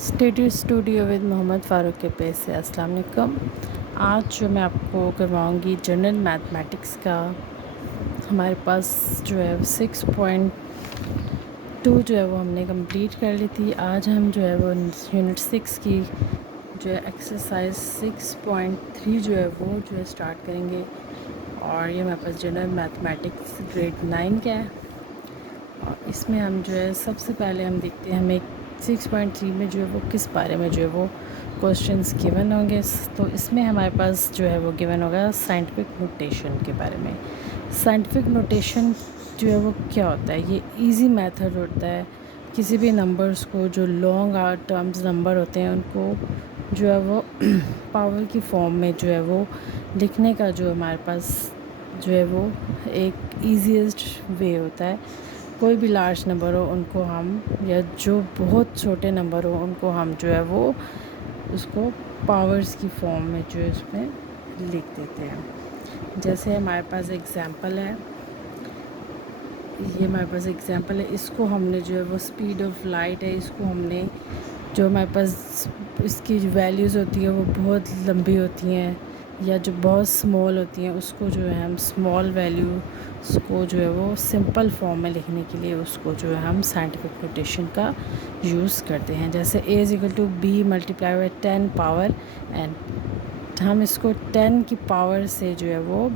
Studio with Mohammad Farooq के page से अस्सलाम वालेकुम। आज जो मैं आपको करवाऊँगी जनरल मैथमेटिक्स का, हमारे पास जो है 6.2 जो है वो हमने कंप्लीट कर ली थी। आज हम जो है वो यूनिट 6 की जो है एक्सरसाइज 6.3 जो है वो जो है स्टार्ट करेंगे। और ये हमारे पास जनरल मैथमेटिक्स ग्रेड 9 का है। और इसमें हम जो है सबसे पहले हम देखते हैं हमें 6.3 में जो है वो किस बारे में जो है वो क्वेश्चंस गिवन होंगे। तो इसमें हमारे पास जो है वो गिवन होगा साइंटिफिक नोटेशन के बारे में। साइंटिफिक नोटेशन जो है वो क्या होता है? ये इजी मेथड होता है किसी भी नंबर्स को, जो लॉन्ग टर्म्स नंबर होते हैं उनको जो है वो पावर की फॉर्म में जो है वो लिखने का जो हमारे पास जो है वो एक ईजीएस्ट वे होता है। कोई भी लार्ज नंबर हो उनको हम, या जो बहुत छोटे नंबर हो उनको हम जो है वो उसको पावर्स की फॉर्म में जो है उसमें लिख देते हैं। जैसे हमारे पास एग्ज़ाम्पल है, ये हमारे पास एग्ज़ाम्पल है। इसको हमने जो है वो स्पीड ऑफ लाइट है, इसको हमने जो हमारे पास इसकी जो वैल्यूज़ होती है वो बहुत लंबी होती हैं या जो बहुत स्मॉल होती हैं, उसको जो है हम स्मॉल वैल्यू उसको जो है वो सिंपल फॉर्म में लिखने के लिए उसको जो है हम साइंटिफिक नोटेशन का यूज़ करते हैं। जैसे a = b multiply by 10 power n, हम इसको 10 की पावर से जो है वो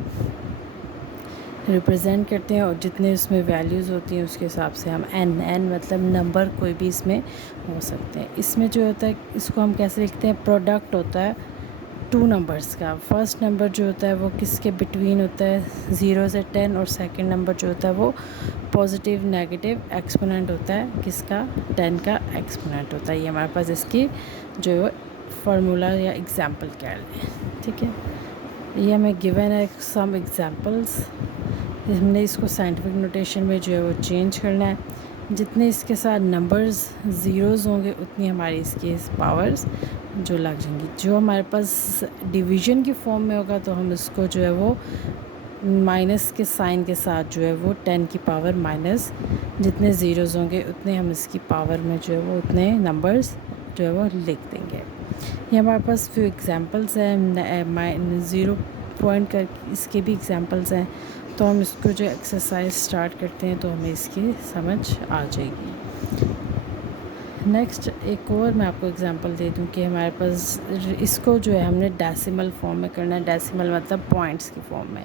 रिप्रेजेंट करते हैं और जितने उसमें वैल्यूज़ होती हैं उसके हिसाब से हम n मतलब नंबर कोई भी इसमें हो सकते हैं। इसमें जो होता है इसको हम कैसे लिखते हैं? प्रोडक्ट होता है टू नंबर्स का। फर्स्ट नंबर जो होता है वो किसके बिटवीन होता है? 0 से 10। और सेकंड नंबर जो होता है वो पॉजिटिव नेगेटिव एक्सपोनेंट होता है किसका? 10 का एक्सपोनेंट होता है। ये हमारे पास इसकी जो है फार्मूला या एग्जांपल कह लें, ठीक है। ये हमें गिवन है सम एग्जांपल्स। हमने इसको साइंटिफिक नोटेशन में जो है वो चेंज करना है। जितने इसके साथ नंबर्स ज़ीरोज़ होंगे उतनी हमारी इसकी पावर्स जो लग जाएंगी। जो हमारे पास डिवीज़न की फॉर्म में होगा तो हम इसको जो है वो माइनस के साइन के साथ जो है वो 10 की पावर माइनस, जितने ज़ीरोज़ होंगे उतने हम इसकी पावर में जो है वो उतने नंबर्स जो है वो लिख देंगे। ये हमारे पास फ्यू एग्जांपल्स हैं, 0 पॉइंट कर इसके भी एग्जांपल्स हैं। तो हम इसको जो एक्सरसाइज स्टार्ट करते हैं तो हमें इसकी समझ आ जाएगी। नेक्स्ट एक और मैं आपको एग्जांपल दे दूं कि हमारे पास इसको जो है हमने डेसिमल फॉर्म में करना है। डेसिमल मतलब पॉइंट्स की फॉर्म में।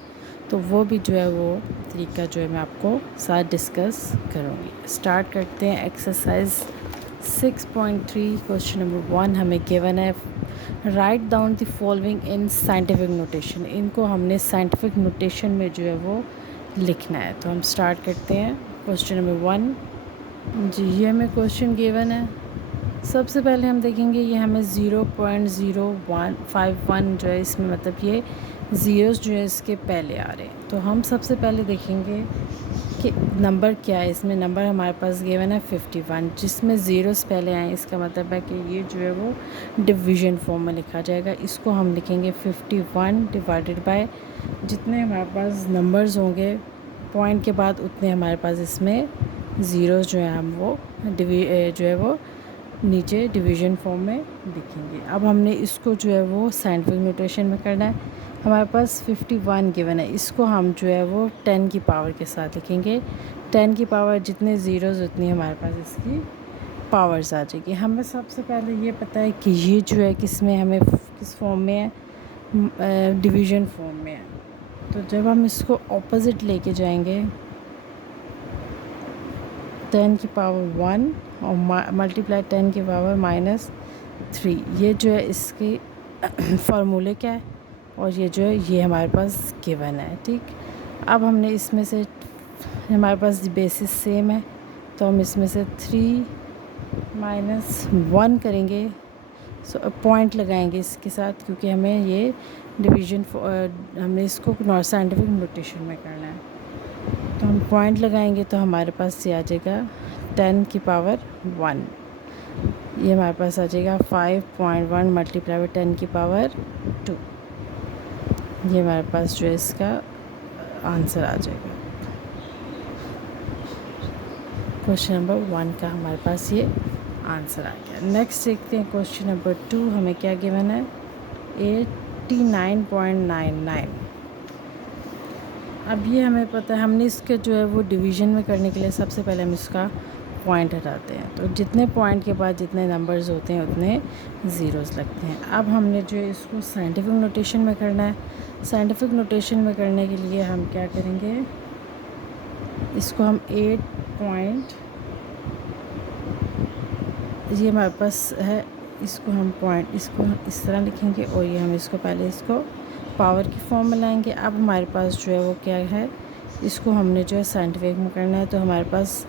तो वो भी जो है वो तरीका जो है मैं आपको साथ डिस्कस करूँगी। स्टार्ट करते हैं एक्सरसाइज 6.3। क्वेश्चन नंबर 1 हमें गिवन है, write down the following in scientific notation. इनको हमने साइंटिफिक नोटेशन में जो है वो लिखना है। तो हम स्टार्ट करते हैं क्वेश्चन नंबर 1। जी, ये हमें क्वेश्चन गिवन है। सबसे पहले हम देखेंगे ये हमें 0.0151 जो है इसमें, मतलब ये ज़ीरोज़ जो है इसके पहले आ रहे हैं। तो हम सबसे पहले देखेंगे कि नंबर क्या है। इसमें नंबर हमारे पास गिवन है 51, जिसमें ज़ीरोज़ पहले आए। इसका मतलब है कि ये जो है वो डिवीज़न फॉर्म में लिखा जाएगा। इसको हम लिखेंगे 51 डिवाइडेड बाय जितने हमारे पास नंबर्स होंगे पॉइंट के बाद उतने हमारे पास इसमें ज़ीरोज़ जो है हम वो जो है वो नीचे डिवीज़न फॉर्म में लिखेंगे। अब हमने इसको जो है वो साइंटिफिक नोटेशन में करना है। हमारे पास 51 गिवन है, इसको हम जो है वो 10 की पावर के साथ लिखेंगे। 10 की पावर जितने ज़ीरोज़ उतनी हमारे पास इसकी पावर्स आ जाएगी। हमें सबसे पहले ये पता है कि ये जो है किस में हमें किस फॉर्म में है? डिवीज़न फॉर्म में है। तो जब हम इसको ऑपोजिट लेके जाएंगे 10 की पावर 1 और मल्टीप्लाई 10 की पावर -3, ये जो है इसकी फार्मूले क्या है और ये जो है ये हमारे पास गिवन है, ठीक। अब हमने इसमें से हमारे पास बेसिस सेम है तो हम इसमें से 3 - 1 करेंगे। पॉइंट लगाएंगे इसके साथ, क्योंकि हमें ये डिवीज़न हमने इसको साइंटिफिक नोटेशन में करना है। तो हम पॉइंट लगाएंगे तो हमारे पास ये आ जाएगा 10 की पावर 1। ये हमारे पास आ जाएगा 5.1 मल्टीप्लाई बाई 10 की पावर 2। ये हमारे पास जो है इसका आंसर आ जाएगा। क्वेश्चन नंबर 1 का हमारे पास ये आंसर आ गया। नेक्स्ट देखते हैं क्वेश्चन नंबर 2, हमें क्या गिवन है 89.99। अब ये हमें पता है, हमने इसके जो है वो डिवीज़न में करने के लिए सबसे पहले हम इसका पॉइंट हटाते हैं, तो जितने पॉइंट के बाद जितने नंबर्स होते हैं उतने ज़ीरोज़ लगते हैं। अब हमने जो है इसको साइंटिफिक नोटेशन में करना है। साइंटिफिक नोटेशन में करने के लिए हम क्या करेंगे, इसको हम 8 पॉइंट, ये हमारे पास है, इसको हम पॉइंट इसको इस तरह लिखेंगे और ये हम इसको पहले इसको पावर की फॉर्म में लाएंगे। अब हमारे पास जो है वो क्या है, इसको हमने जो है साइंटिफिक में करना है, तो हमारे पास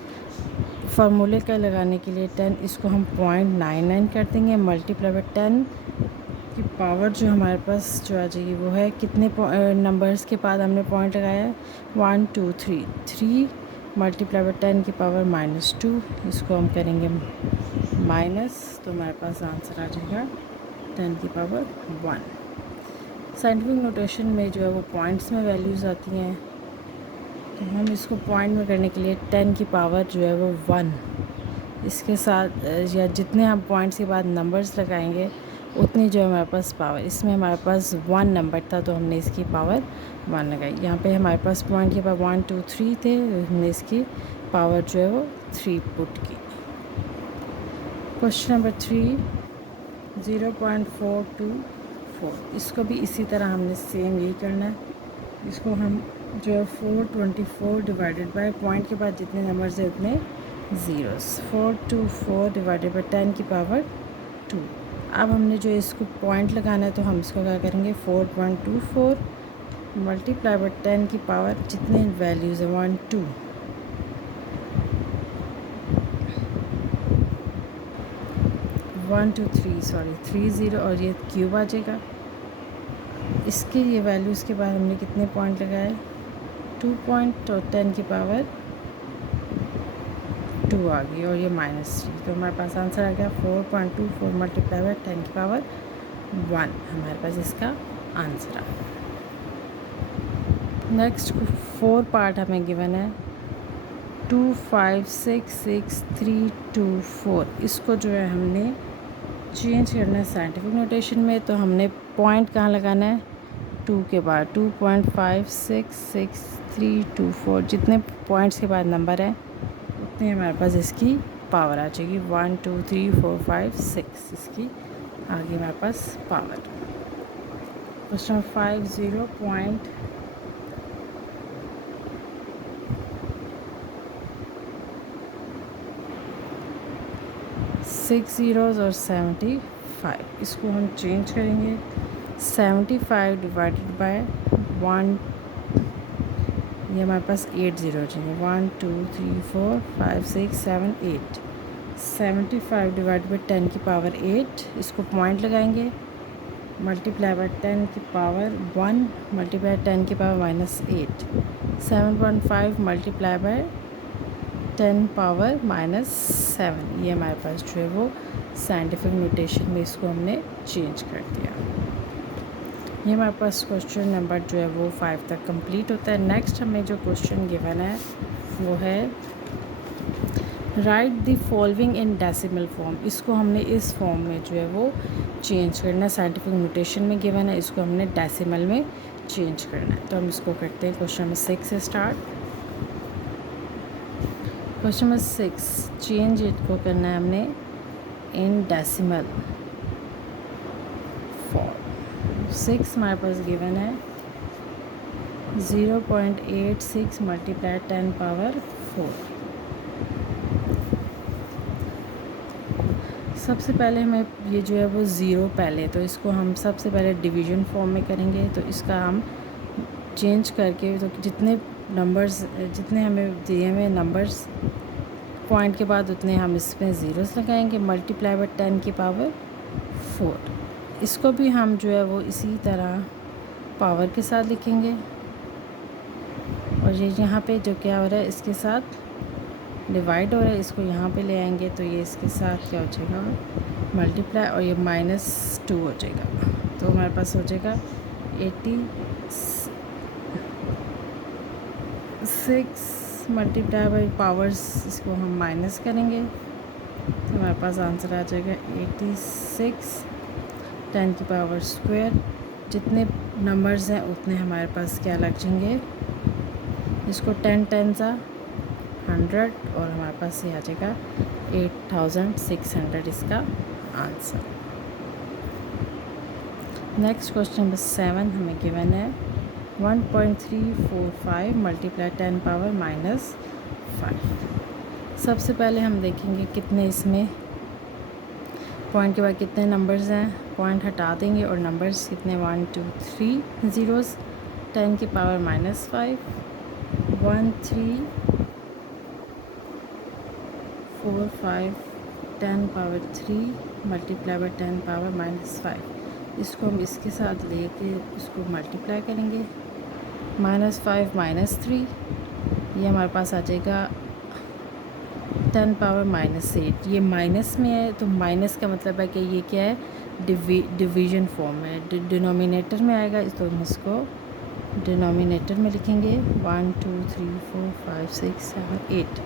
फार्मूले का लगाने के लिए 10, इसको हम 0.99 कर देंगे, मल्टीप्लाई बाय 10 की पावर जो हमारे पास जो आ जाएगी वो है, कितने नंबर्स के बाद हमने पॉइंट लगाया है 1 2 3, 3 मल्टीप्लाई बाय 10 की पावर -2, इसको हम करेंगे माइनस, तो हमारे पास आंसर आ जाएगा 10 की पावर 1। साइंटिफिक नोटेशन में जो है वो पॉइंट्स में वैल्यूज़ आती हैं, तो हम इसको पॉइंट में करने के लिए 10 की पावर जो है वो 1, इसके साथ या जितने हम पॉइंट्स के बाद नंबर्स लगाएंगे उतनी जो है हमारे पास पावर, इसमें हमारे पास 1 नंबर था तो हमने इसकी पावर 1 लगाई। यहाँ पे हमारे पास पॉइंट के बाद 1 2 3 थे, हमने इसकी पावर जो है वो 3 पुट की। क्वेश्चन नंबर 3, 0.424, इसको भी इसी तरह हमने सेम यही करना है। इसको हम जो है 424 डिवाइडेड बाय पॉइंट के बाद जितने नंबर्स हैं उतने ज़ीरोस, 424 डिवाइडेड बाय 10 की पावर 2। अब हमने जो इसको पॉइंट लगाना है तो हम इसको क्या करेंगे 4.24 मल्टीप्लाई बाय 10 की पावर जितने वैल्यूज़ हैं 1 2, 1 2 3 सॉरी 30 और ये क्यूब आ जाएगा। इसके ये वैल्यूज़ के बाद हमने कितने पॉइंट लगाए 2 पॉइंट और 10 की पावर 2 आ गई और ये -3, तो हमारे पास आंसर आ गया 4.24 मल्टीप्लाई बाय 10 की पावर 1, हमारे पास इसका आंसर आ गया। नेक्स्ट 4 पार्ट हमें गिवन है 2566324, इसको जो है हमने चेंज करना है साइंटिफिक नोटेशन में, तो हमने पॉइंट कहाँ लगाना है 2 के बाद, 2.5666324, जितने पॉइंट्स के बाद नंबर है उतने हमारे पास इसकी पावर आ जाएगी, 1 2 3 4 5 6, इसकी आगे हमारे पास पावर। क्वेश्चन 5, 0.6 और 75, इसको हम चेंज करेंगे 75 डिवाइडेड बाय 1, ये हमारे पास 8 ज़ीरो चाहिए, 1 2 3 4 5 6 7 8, 75 डिवाइड बाई 10 की पावर 8, इसको पॉइंट लगाएंगे, मल्टीप्लाई बाय 10 की पावर 1 मल्टीप्लाई 10 की पावर -8, 7.5 मल्टीप्लाई बाय 10 पावर -7, ये हमारे पास जो है वो साइंटिफिक नोटेशन में इसको हमने चेंज कर दिया। ये हमारे पास क्वेश्चन नंबर जो है वो 5 तक कंप्लीट होता है। नेक्स्ट हमें जो क्वेश्चन गिवन है वो है right the following in decimal form, इसको हमने इस फॉर्म में जो है वो चेंज करना है। साइंटिफिक नोटेशन में गिवन है, इसको हमने डेसिमल में चेंज करना है, तो हम इसको करते हैं क्वेश्चन नंबर 6 से स्टार्ट। क्वेश्चन नंबर 6, चेंज इसको करना है हमने इन डेसिमल फॉर्म। 6 हमारे पास गिवन है 0.86 मल्टीप्लाई 10 पावर 4। सबसे पहले हमें ये जो है वो ज़ीरो पहले, तो इसको हम सबसे पहले डिवीज़न फॉर्म में करेंगे, तो इसका हम चेंज करके तो जितने नंबर्स जितने हमें दिए हुए नंबर्स पॉइंट के बाद उतने हम इसमें ज़ीरोस लगाएंगे, मल्टीप्लाई बाय 10 की पावर 4। इसको भी हम जो है वो इसी तरह पावर के साथ लिखेंगे, और ये यहाँ पे जो क्या हो रहा है इसके साथ डिवाइड हो रहा है, इसको यहाँ पे ले आएंगे तो ये इसके साथ क्या हो जाएगा मल्टीप्लाई, और ये -2 हो जाएगा, तो हमारे पास हो जाएगा 86 मल्टीप्लाई बाई पावर्स, इसको हम माइनस करेंगे तो हमारे पास आंसर आ जाएगा 86 10 की पावर स्क्वायर। जितने नंबर्स हैं उतने हमारे पास क्या लग जाएंगे, इसको 10 10 सा 100 और हमारे पास ये आ जाएगा 8600 इसका आंसर। नेक्स्ट क्वेश्चन नंबर 7 हमें गिवन है 1.345 मल्टीप्लाई 10 पावर -5। सबसे पहले हम देखेंगे कितने इसमें पॉइंट के बाद कितने नंबर्स हैं, पॉइंट हटा देंगे और नंबर्स कितने 1 2 3 ज़ीरोज़। 10 की power -5 1 3 4 5 10 power 3 multiply by 10 power -5। इसको हम इसके साथ लेके इसको मल्टीप्लाई करेंगे। -5 -3 ये हमारे पास आ जाएगा 10 पावर -8। ये माइनस में है तो माइनस का मतलब है कि ये क्या है, डिवीज़न फॉर्म में डिनोमिनेटर में आएगा, तो हम इसको डिनोमिनेटर में लिखेंगे 1 2 3 4 5 6 7 8।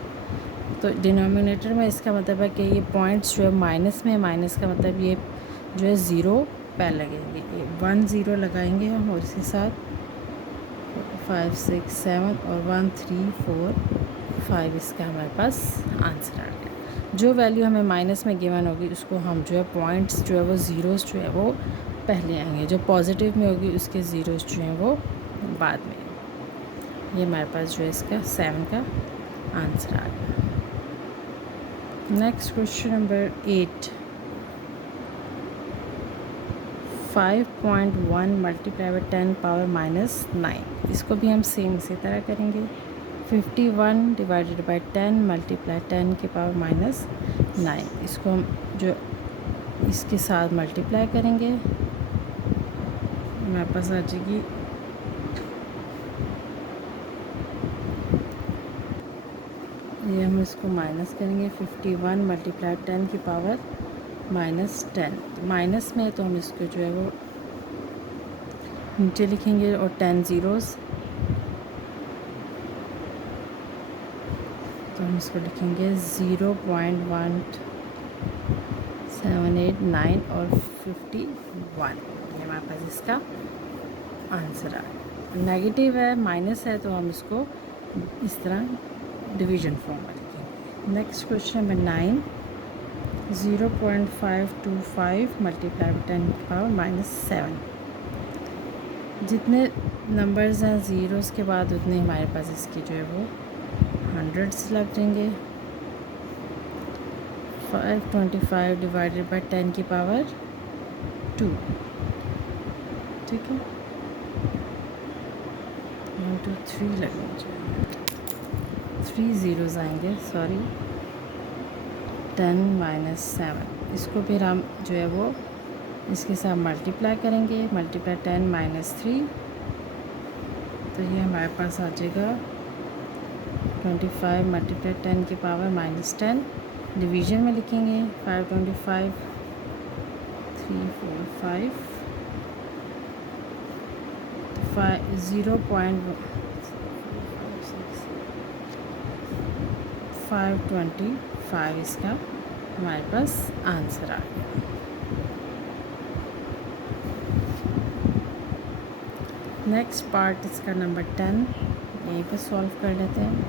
तो डिनोमिनेटर में इसका मतलब है कि ये पॉइंट्स जो है माइनस में, माइनस का मतलब ये जो है ज़ीरो पहले लगेंगे, 1 0 लगाएंगे हम और इसके साथ 5 6 7 और 1 3 4 5 इसका हमारे पास आंसर आ गया। जो वैल्यू हमें माइनस में गिवन होगी उसको हम जो है पॉइंट्स जो है वो ज़ीरोज़ जो है वो पहले आएंगे, जो पॉजिटिव में होगी उसके ज़ीरोज़ जो हैं वो बाद में। ये हमारे पास जो है इसका 7 का आंसर आ गया। Next question number 8 5.1 multiply by 10 power -9। इसको भी हम सेम इसी तरह करेंगे। 51 डिवाइडेड बाय 10 मल्टीप्लाई 10 की पावर -9। इसको हम जो इसके साथ मल्टीप्लाई करेंगे हमारे पास आ जाएगी ये, हम इसको माइनस करेंगे। 51 मल्टीप्लाई 10 की पावर -10। माइनस में है तो हम इसको जो है वो नीचे लिखेंगे और 10 ज़ीरोज़, तो हम इसको लिखेंगे 0.1789 और 51। ये हमारे पास इसका आंसर आ गया। नेगेटिव है, माइनस है, तो हम इसको इस तरह डिवीज़न फॉर्म में लिखेंगे। Next question number 9 0.525 multiply by 10 की पावर -7। जितने नंबर्स हैं ज़ीरोज़ के बाद उतने हमारे पास इसकी जो है वो हंड्रेड्स लग जाएंगे। 525 डिवाइडेड बाय 10 की पावर 2, ठीक है, 1 2 3 लगने चाहिए, 3 ज़ीरोज़ आएंगे, सॉरी, 10 -7। इसको फिर हम जो है वो इसके साथ मल्टीप्लाई करेंगे। मल्टीप्लाई 10 -3, तो ये हमारे पास आ जाएगा 25 मल्टीप्लाई 10 की पावर -10। डिवीज़न में लिखेंगे 525 3 4 5 0.525 इसका हमारे पास आंसर आ गया। नेक्स्ट पार्ट इसका नंबर 10 यहीं पे सॉल्व कर लेते हैं।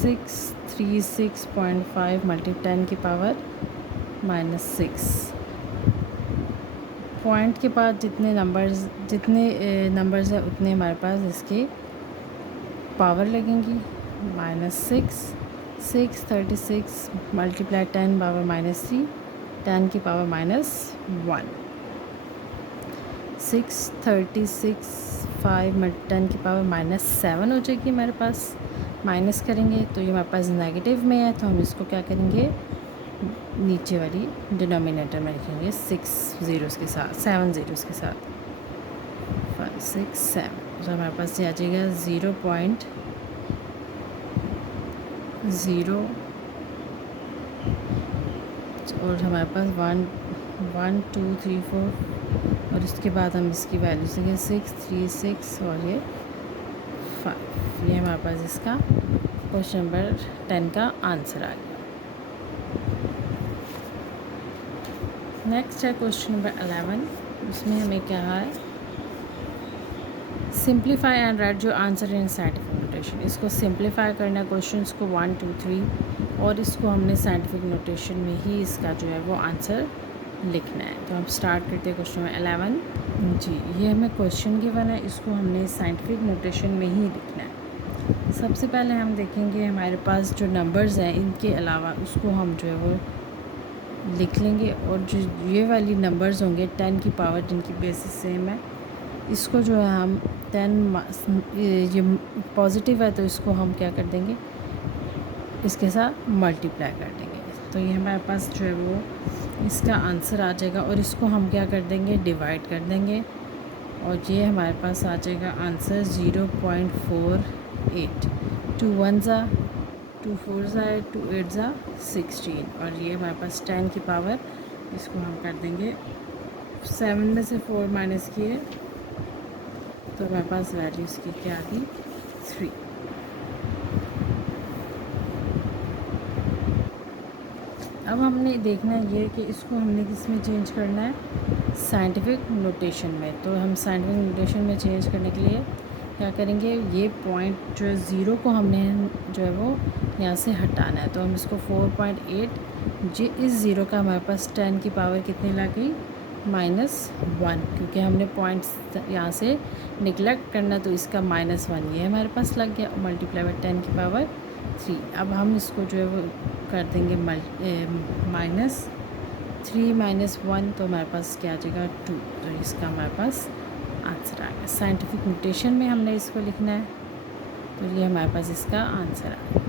636.5 मल्टी 10 की पावर -6। पॉइंट के बाद जितने नंबर्स है उतने हमारे पास इसके पावर लगेंगी। -6 636 मल्टीप्लाई 10 पावर -3 10 की पावर -1। 636 5 10 की पावर -7 हो जाएगी हमारे पास। माइनस करेंगे तो ये हमारे पास नेगेटिव में है, तो हम इसको क्या करेंगे नीचे वाली डिनोमिनेटर में लिखेंगे 6 ज़ीरोज़ के साथ, 7 ज़ीरोज़ के साथ, 5 6 7। तो हमारे पास ये आ जाएगा 0.0 और हमारे पास 1 1 2 3 4 और इसके बाद हम इसकी वैल्यू से 6 3 6 और ये 5। ये हमारे पास इसका क्वेश्चन नंबर 10 का आंसर आ गया। नेक्स्ट है क्वेश्चन नंबर 11। उसमें हमें क्या है, सिंप्लीफाई एंड राइट जो आंसर इन साइंटिफिक नोटेशन। इसको सिंप्लीफाई करना है क्वेश्चंस को 1 2 3 और इसको हमने साइंटिफिक नोटेशन में ही इसका जो है वो आंसर लिखना है। तो हम स्टार्ट करते हैं क्वेश्चन नंबर 11। जी, ये हमें क्वेश्चन गिवन है, इसको हमने साइंटिफिक नोटेशन में ही लिखना है। सबसे पहले हम देखेंगे हमारे पास जो नंबर्स हैं इनके अलावा उसको हम जो है वो लिख लेंगे, और जो ये वाली नंबर्स होंगे 10 की पावर जिनकी बेसिस सेम है, इसको जो है हम 10 ये पॉजिटिव है तो इसको हम क्या कर देंगे, इसके साथ मल्टीप्लाई कर देंगे। तो ये हमारे पास जो है वो इसका आंसर आ जाएगा, और इसको हम क्या कर देंगे, डिवाइड कर देंगे, और ये हमारे पास आ जाएगा आंसर 0.48। 2 1 ज़ा 2 4 ज़ा 2 8 ज़ा 16, और ये हमारे पास 10 की पावर, इसको हम कर देंगे 7 में से 4 माइनस किए तो हमारे पास वैल्यू इसकी क्या आ गई, 3। अब हमने देखना ये कि इसको हमने किस में चेंज करना है, साइंटिफिक नोटेशन में। तो हम साइंटिफिक नोटेशन में चेंज करने के लिए क्या करेंगे, ये पॉइंट जो है ज़ीरो को हमने जो है वो यहाँ से हटाना है। तो हम इसको 4.8 जी, इस ज़ीरो का हमारे पास 10 की पावर कितनी लग गई, -1, क्योंकि हमने पॉइंट्स यहाँ से निगलेक्ट करना, तो इसका -1 ये हमारे पास लग गया, मल्टीप्लाई बाई 10 की पावर 3। अब हम इसको जो है वो कर देंगे -3 -1, तो हमारे पास क्या आ जाएगा, 2। तो इसका हमारे पास आंसर आ गया। साइंटिफिक नोटेशन में हमने इसको लिखना है, तो ये हमारे पास इसका आंसर आ गया।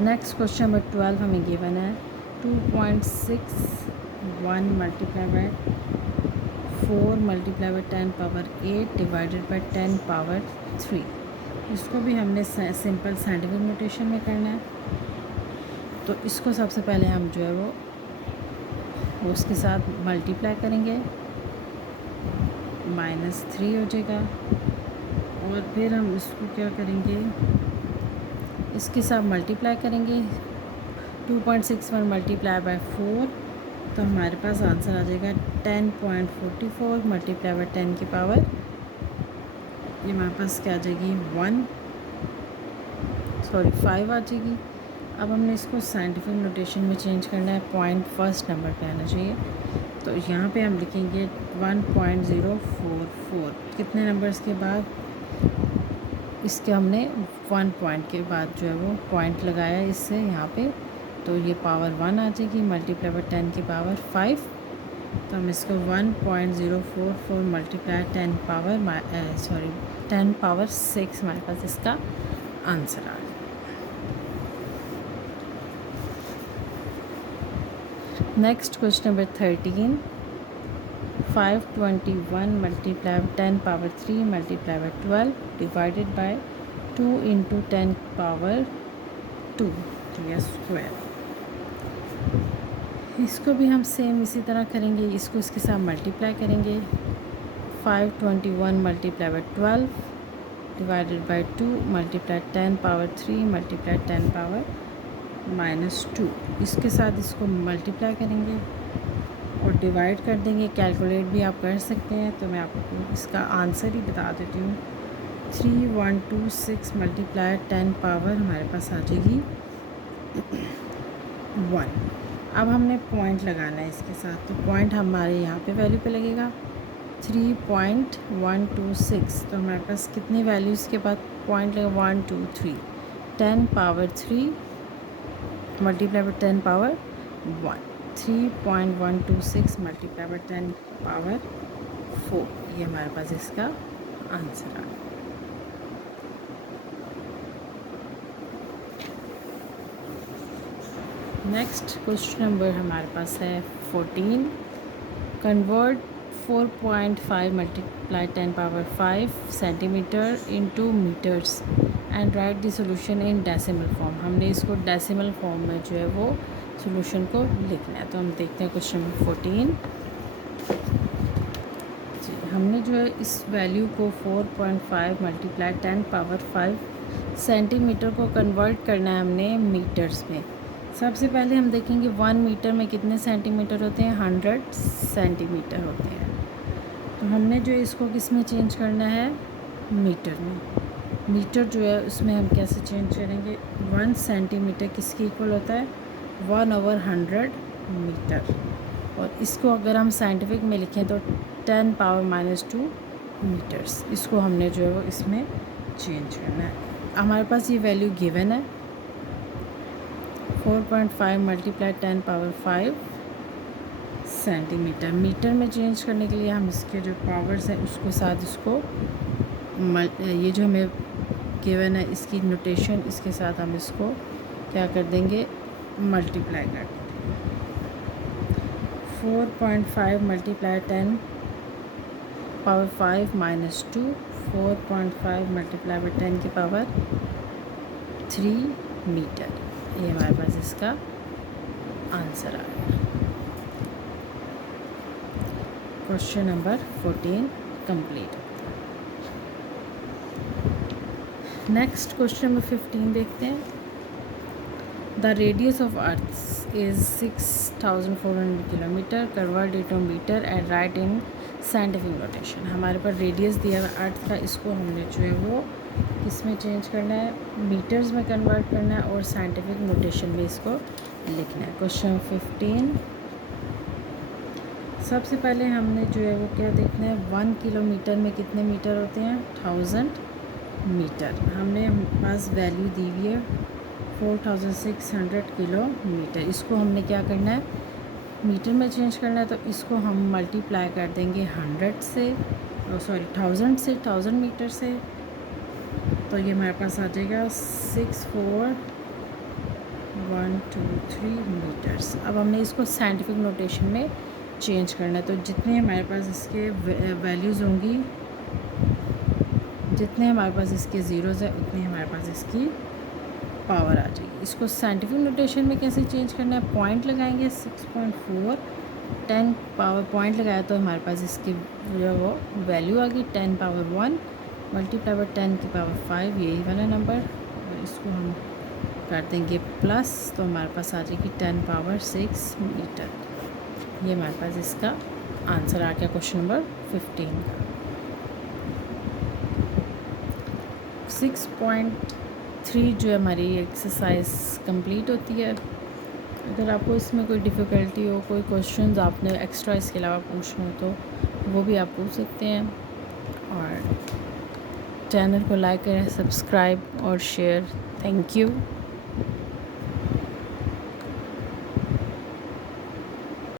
नेक्स्ट क्वेश्चन नंबर 12 हमें गिवन है 2.61 multiply by 4 multiply by 10 power 8 divided by 10 power 3। इसको भी हमने सिंपल साइंटिफिक नोटेशन में करना है। तो इसको सबसे पहले हम जो है वो उसके साथ मल्टीप्लाई करेंगे, -3 हो जाएगा, और फिर हम इसको क्या करेंगे, इसके साथ मल्टीप्लाई करेंगे 2.61 मल्टीप्लाई बाय 4, तो हमारे पास आंसर आ जाएगा 10.44 मल्टीप्लाई बाय 10 की पावर, ये हमारे पास क्या आ जाएगी 5 आ जाएगी। अब हमने इसको साइंटिफिक नोटेशन में चेंज करना है, पॉइंट फर्स्ट नंबर पे आना चाहिए। तो यहाँ पे हम लिखेंगे 1.044, कितने नंबर्स के बाद, इसके हमने 1 पॉइंट के बाद जो है वो पॉइंट लगाया इससे यहाँ पे, तो ये पावर 1 आ जाएगी, मल्टीप्लाई बाय 10 की पावर 5। तो हम इसको 1.044 मल्टीप्लाई 10 पावर 6 हमारे पास इसका आंसर आ गया। Next question number 13, 521 multiply 10 power 3 multiply by 12 divided by 2 into 10 power 2 तो यह स्क्वायर। इसको भी हम सेम इसी तरह करेंगे, इसको इसके साथ मल्टीप्लाई करेंगे, 521 multiply by 12 divided by 2 multiply 10 power 3 multiply 10 power -2, इसके साथ इसको मल्टीप्लाई करेंगे और डिवाइड कर देंगे। कैलकुलेट भी आप कर सकते हैं, तो मैं आपको इसका आंसर ही बता देती हूँ। 3126 मल्टीप्लाई 10 पावर हमारे पास आ जाएगी 1। अब हमने पॉइंट लगाना है इसके साथ, तो पॉइंट हमारे यहाँ पे वैल्यू पे लगेगा 3.126, तो हमारे पास कितनी वैल्यूज़ के बाद पॉइंट लगा, 1 2 3, 10 power 3 multiply by 10 power 1, 3.126 multiply by 10 power 4, ये हमारे पास इसका आंसर आ गया। नेक्स्ट क्वेश्चन नंबर हमारे पास है 14, convert 4.5 multiply 10 power 5 centimetre into metres and write the solution in decimal form. हमने इसको डेसिमल फॉर्म में जो है वो सॉल्यूशन को लिखना है। तो हम देखते हैं क्वेश्चन नंबर 14 जी, हमने जो है इस वैल्यू को 4.5 मल्टीप्लाई 10 पावर 5 सेंटीमीटर को कन्वर्ट करना है हमने मीटर्स में। सबसे पहले हम देखेंगे 1 मीटर में कितने सेंटीमीटर होते हैं, 100 सेंटीमीटर होते हैं। तो हमने जो इसको किस में चेंज करना है, मीटर में। मीटर जो है उसमें हम कैसे चेंज करेंगे, 1 सेंटीमीटर किसके इक्वल होता है, 1/100 मीटर। और इसको अगर हम साइंटिफिक में लिखें तो 10 पावर -2 मीटर्स। इसको हमने जो है वो इसमें चेंज करना है। हमारे पास ये वैल्यू गिवन है, 4.5 × 10 पावर 5 सेंटीमीटर। मीटर में चेंज करने के लिए हम इसके जो पावर्स हैं उसको साथ इसको ये जो हमें गिवन है इसकी नोटेशन, इसके साथ हम इसको क्या कर देंगे, मल्टीप्लाई कर देंगे। 4.5 × 10 पावर 5 -2, 4.5 × 10 की पावर 3 मीटर। ये हमारे पास इसका आंसर आ गया। Question number 14 complete. Next question number 15 देखते हैं। The radius of earth is 6400 kilometre, convert it to metre and write in scientific notation. हमारे पास रेडियस दिया हुआ अर्थ का, इसको हमने जो है वो किस में चेंज करना है, मीटर्स में कन्वर्ट करना है और साइंटिफिक नोटेशन में इसको लिखना है। क्वेश्चन 15, सबसे पहले हमने जो है वो क्या देखना है, 1 किलोमीटर में कितने मीटर होते हैं, 1000 मीटर। हमने पास वैल्यू दी हुई है 4600 किलोमीटर। इसको हमने क्या करना है, मीटर में चेंज करना है। तो इसको हम मल्टीप्लाई कर देंगे 1000 से, 1000 मीटर से। तो ये हमारे पास आ जाएगा 64123 मीटर्स। अब हमने इसको साइंटिफिक नोटेशन में चेंज करना है। तो जितने हमारे पास इसके वैल्यूज़ होंगी, जितने हमारे पास इसके ज़ीरोज़ है उतनी हमारे पास इसकी पावर आ जाएगी। इसको साइंटिफिक नोटेशन में कैसे चेंज करना है, पॉइंट लगाएंगे 6.4, 10 पावर पॉइंट लगाया तो हमारे पास इसकी जो वो वैल्यू आ गई 10 पावर 1 × 10 की पावर 5, यही वाला नंबर। और इसको हम कर देंगे प्लस, तो हमारे पास आ जाएगी 10 पावर 6 मीटर। ये हमारे पास इसका आंसर आ गया क्वेश्चन नंबर 15 का। 6.3 जो है हमारी एक्सरसाइज कंप्लीट होती है। अगर आपको इसमें कोई डिफ़िकल्टी हो, कोई क्वेश्चंस आपने एक्स्ट्रा इसके अलावा पूछना हो तो वो भी आप पूछ सकते हैं। और चैनल को लाइक करें, सब्सक्राइब और शेयर। Thank you.